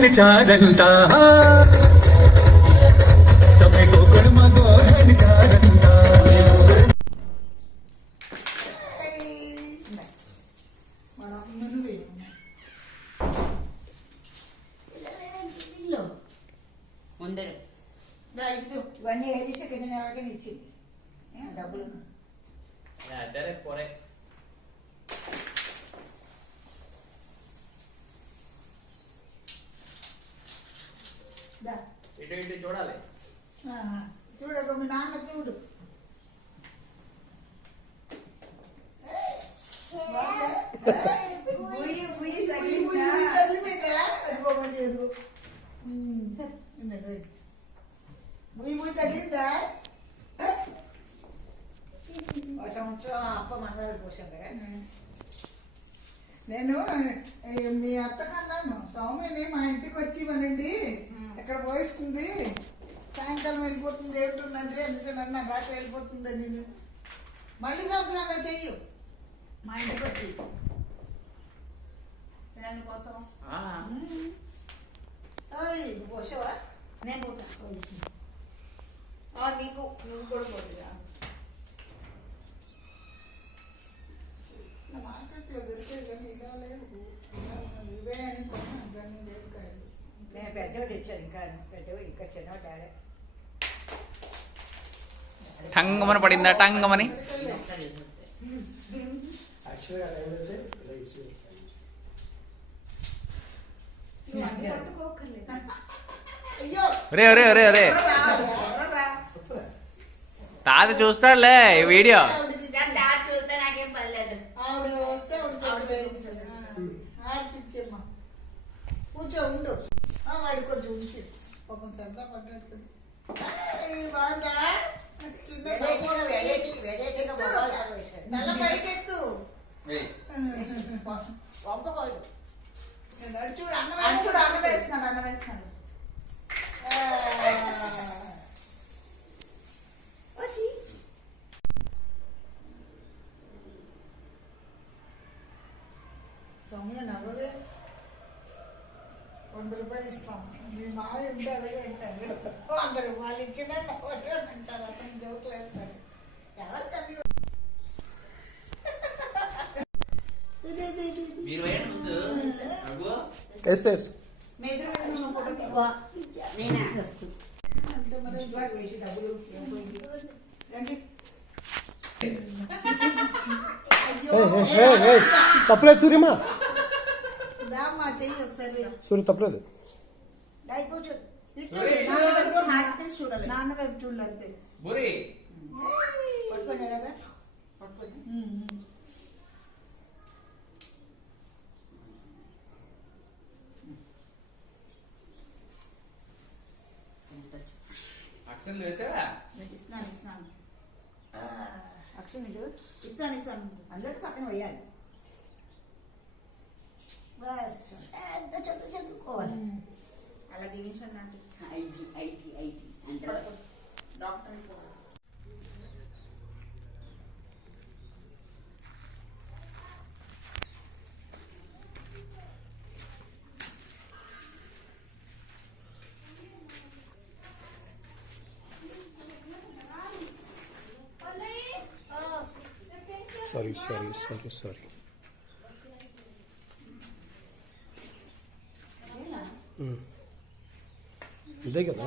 गोधन चारंता तमे कोकण मा गोधन चारंता ఇవన్నీ ఏది సెకండ్ నెలకి ఇచ్చింది డబ్బులు ఇటు ఇటు చూడాలి చూడక మీ నాన్న చూడు తగిలిందా సంవత్సరం అప్ప మనవాడి పోసాం కదా నేను మీ అత్తకన్నాను సౌమ్యని మా ఇంటికి వచ్చి మనండి ఎక్కడ పోయిస్తుంది సాయంకాలం వెళ్ళిపోతుంది ఏమిటున్నది అన్న రాత్రి వెళ్ళిపోతుందా నేను మళ్ళీ సంవత్సరంలో చెయ్యు మా ఇంటికి వచ్చి కోసం పోసావా నేను పోసాను నీకు నువ్వు కూడా పోతుందా మార్కెట్లో దొరికే కానీ ఇలా లేదు ఇవే అనుకున్నా కానీ లేదు కాయలు నేను పెద్దవాడు ఇచ్చాను ఇంకా పెద్దవాడు ఇంకా చిన్నవాడు డాడే టంగమని పడిందా టంగమని రే రే రే రే తాత చూస్తాడులే ఈ వీడియో ఆవిడ వస్తే ఆర్పిచ్చమ్మా కూర్చో ఉండు వాడి కొంచెం ఉంచి పాపం సరదా పడ్డాడు బాగుందా నల్ల పైకెత్తు చూడు అన్న వేస్తున్నాడు అన్న వేస్తున్నాడు సౌమ్య నవ్వవే 100 రూపాయలు ఇస్తాం మీ మావి ఉంటే అలాగే అంటారు 100 రూపాయలు ఇచ్చినా నవ్వరే అంటారు అతను జోకులు వేస్తారు ఎవరు కవి తప్పలేదు సూర్యమా చెయ్యి ఒకసారి సూర్య తప్పలేదు చూడాలి నాన్న వైపు చూడాలంతే పట్టుకోండి ఇస్తాను అక్షం ఇస్తాను అందరికి పక్కన వేయాలి బస్ చదువుకోవాలి అలా దీవించండి డాక్టర్ సారీ ఇదే కదా